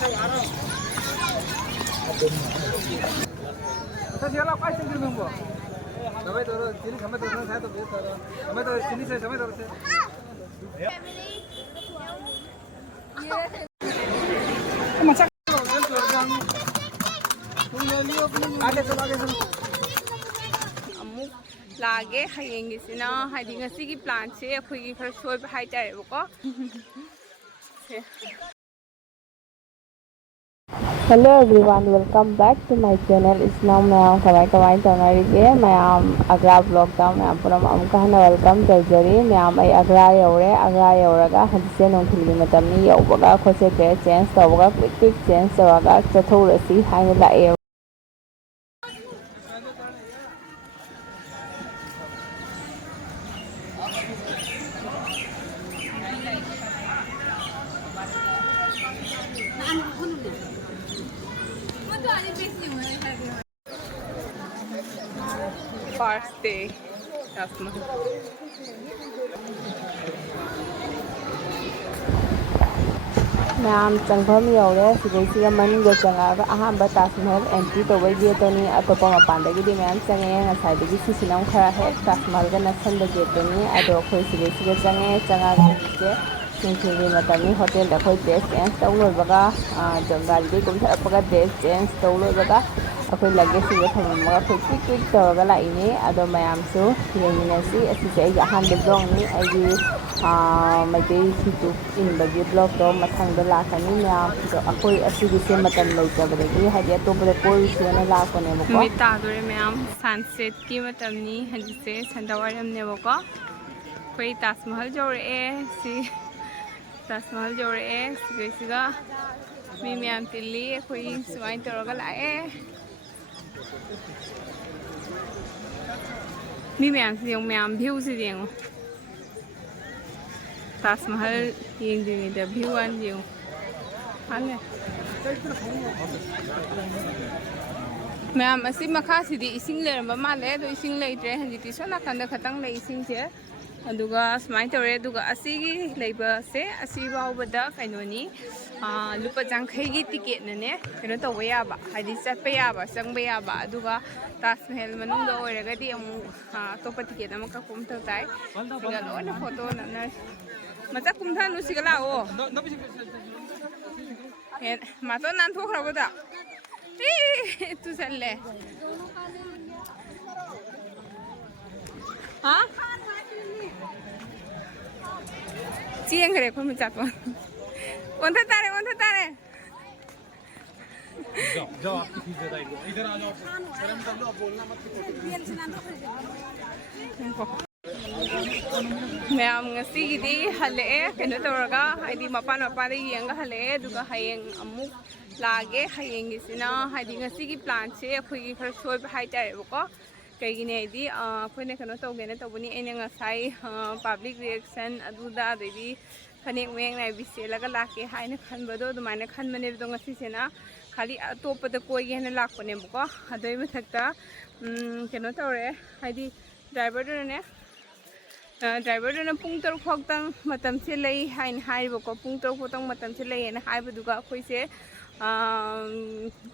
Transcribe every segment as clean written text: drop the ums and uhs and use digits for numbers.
अमुक लागे हयेंगिसिना हाइदि ngasi plan से अखोई खर सोइब हाइतारेबको Hello everyone, welcome back to my channel. It's now ma'am कमाई तौनारीगे मैम अग्रा ब्लॉग दा मैम पुनम अमुक हना वेलकम तौजरी मैम आई अग्रा यौरगा हदिसे नोंथिलि मतमनि यौबगा खोसे ड्रेस चेंज तौबगा क्विक चेंज तौरगा चथौरसी हाइना लाए First day Tasmahal मैम चंगभम यौरे सिगैसिगा मनिंगो चंगागा अहांबा ताजमहल एंट्री तौबै गेटोनी अतोपा मपानदगिदि मैम चंगे ngसाइदगी सिसिनाम खरा है ताजमहल गा नसंद गेटोनी अदो खोइ सिगैसिगा चंगे चंगागा से निंथिलि मतमनि होटल दा खोइ ड्रेस चेंज तौलोइबगा जंगालदि कुमथरपगा ड्रेस चेंज तौलोइबगा अखोइ लगेसिगा थममगा खोइ क्विक तौरगा लाइने अदो मैमसु येमिनसी असिसे आई अहांबा ब्लॉगनी आइगी मैतै सितु इनबगी ब्लॉग तो मथंगदा लाखनी मैम तो अखोइ असिगिसे मतम लैतबदगी हाइदि अतोपदा कोइसेना लाखनेबको मितादोरे मैम सनसेट की मतमनी हजिसे संदावारमनेबको खोइ ताजमहल जोरे सी ताजमहल जोरे सिगैसिगा मी मैम तिल्ली खोइ सुमाइन तौरगा लाए मी मैम से मैम व्यू से देंगो ताजमहल येंदिनिदा व्यू वन व्यू हाले मैम असी मखा सिदी इसिंग लेरंबा माले दो इसिंग लेइत्रे हजिति सोना खंदा खतंग ले इसिंग से अदुगा स्माइन तौरे अदुगा असिगी लेबा से असी बाउबदा कैनोनी लुपा जांखैगी टिकेट नने कैनो तौबा याबा हाइदि चटपा याबा चंगबा याबा अदुगा ताजमहल मनुंगदा ओइरगदि अमु अतोपा टिकेट अमा ककुम तौ ताई सिगा लोना फोटो नना मचा कुमथानु सिगा लाओ हे मातो नानथोखराबदा ए तु चलले हां चियंगरे को मचाको ओंथा तारे जाओ आपकी फीस दे दाइलो इधर आ जाओ शर्म कर लो अब बोलना मत मैम ngasiगidi हले कनो तौरगा हाइदि मपान मपादे येंगा हले दुगा हयेंग अमुक लागे हयेंगिसिना हाइदि ngasiगी प्लान से अखोइगी खर सोइब हाइतारेबको कईगिने हाइदि अखोइने कनो तौगेने तौबनी एने ngसाई पब्लिक रिएक्शन अदुदा अदैदि फनेक मेंग नाइबि सेलगा लाके हाइना खनबदो दुमाइना खनबनेबदो ngasiसेना खाली अतोपदा कोइगेना लाकपनेबको अदोइ मथक्ता कनो तौरे हाइदि ड्राइवर पुंग तरुक फाउतंग मतम से लई हाइन हाइबको पुंग तरुक फाउतंग मतम से लई ना हाइबदुगा अखोइसे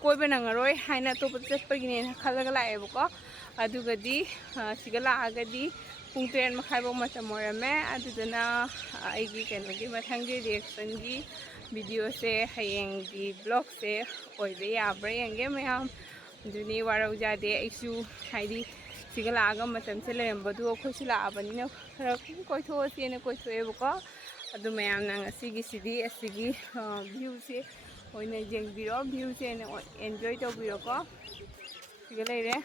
कोइबा नंगरोय हाइना अतोपदा चटपगिने खलगा लाएबको अदुगदि सिगा लागदि पुंग 3 मखाइबो मतम ओरमे अदुदना आइगी कनोगी मथंगी रिएक्शन की वीडियो से हयेंगी ब्लॉग से ओइबे याब्रा यंगे मैम दुनी वारौजादे आइसु हाइदि सिगा लागा मतम से लेरंबदु अखोइसु लाबनिना खरा कोइथोसेना कोइथोएबको अदु मैम नंग असिगी व्यू से ओइना जेंगबिरो व्यू से एन्जॉय तौबिरोको सिगा लेरे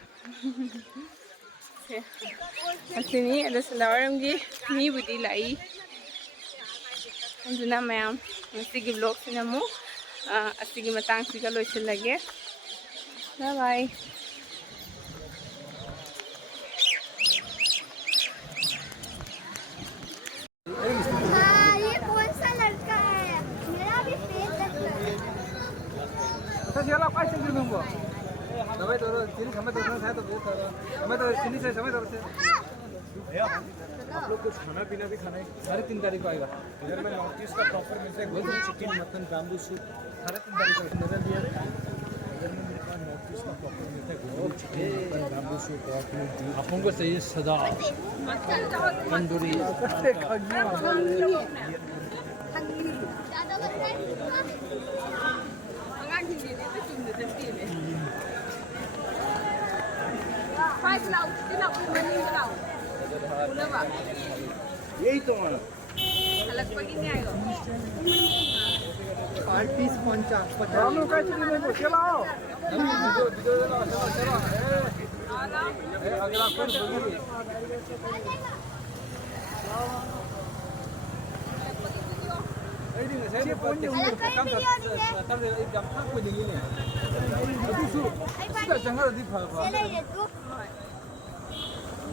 से असिनी अदु सलावरमगी मी बुदी लाई अदुना मैम असिगी ब्लॉग सिनामु असिगी मतंग सिगा लोइसलगे बाय बाय समय तो चीनी समय तो समय तो समय तो चीनी से समय तो आप लोग कुछ खाना पीना भी खाना है। 3.5 को आएगा। इधर में नॉर्थ ईस्ट का प्रॉपर मिलता है, गोभी चिकन मटन बैम्बू सूप। 3.5 को नजर दिया। इधर में मेरे पास नॉर्थ ईस्ट का प्रॉपर मिलता है, गोभी चिकन मटन बैम्बू सूप और अपन को चाहिए सदा तंदूरी यही तो माना। पीस 50 चलाओ। अगला कौन बोलेगी?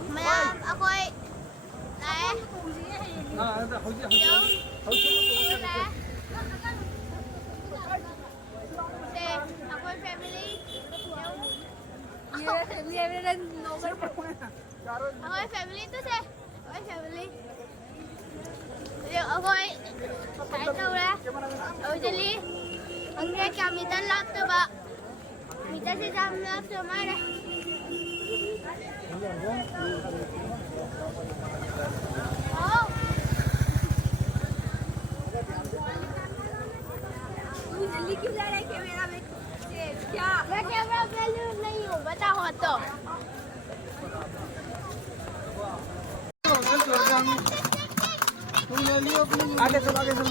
Madam, ako'y... Ay? Ako'y family. Ako'y family to sir. Ako'y family. Ako'y... Kahit na wala. Ako'y dali. Ang rek kami dan lap to ba? Mita si Sam lap to mara. Oh. जल्दी क्यों जा रहा है camera में? क्या? मैं camera value नहीं हूँ, बता हो तो। आगे चलो, आगे चलो।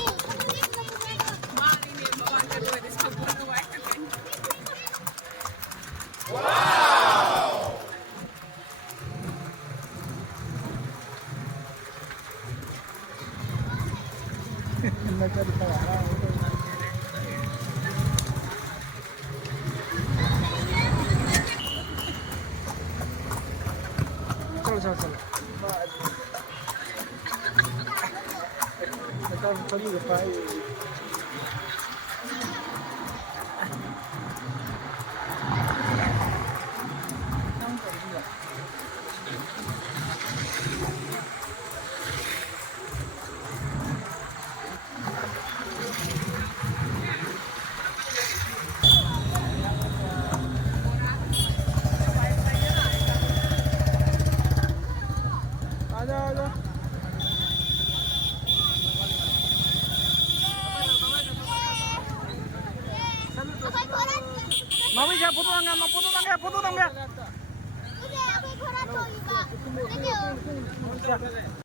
चलो चलो चलो। चलो भाई। आजा आजा। Mami siya puto tangga, maputo tangga, puto tangga. Udah, aku ikut ratu juga. Thank you.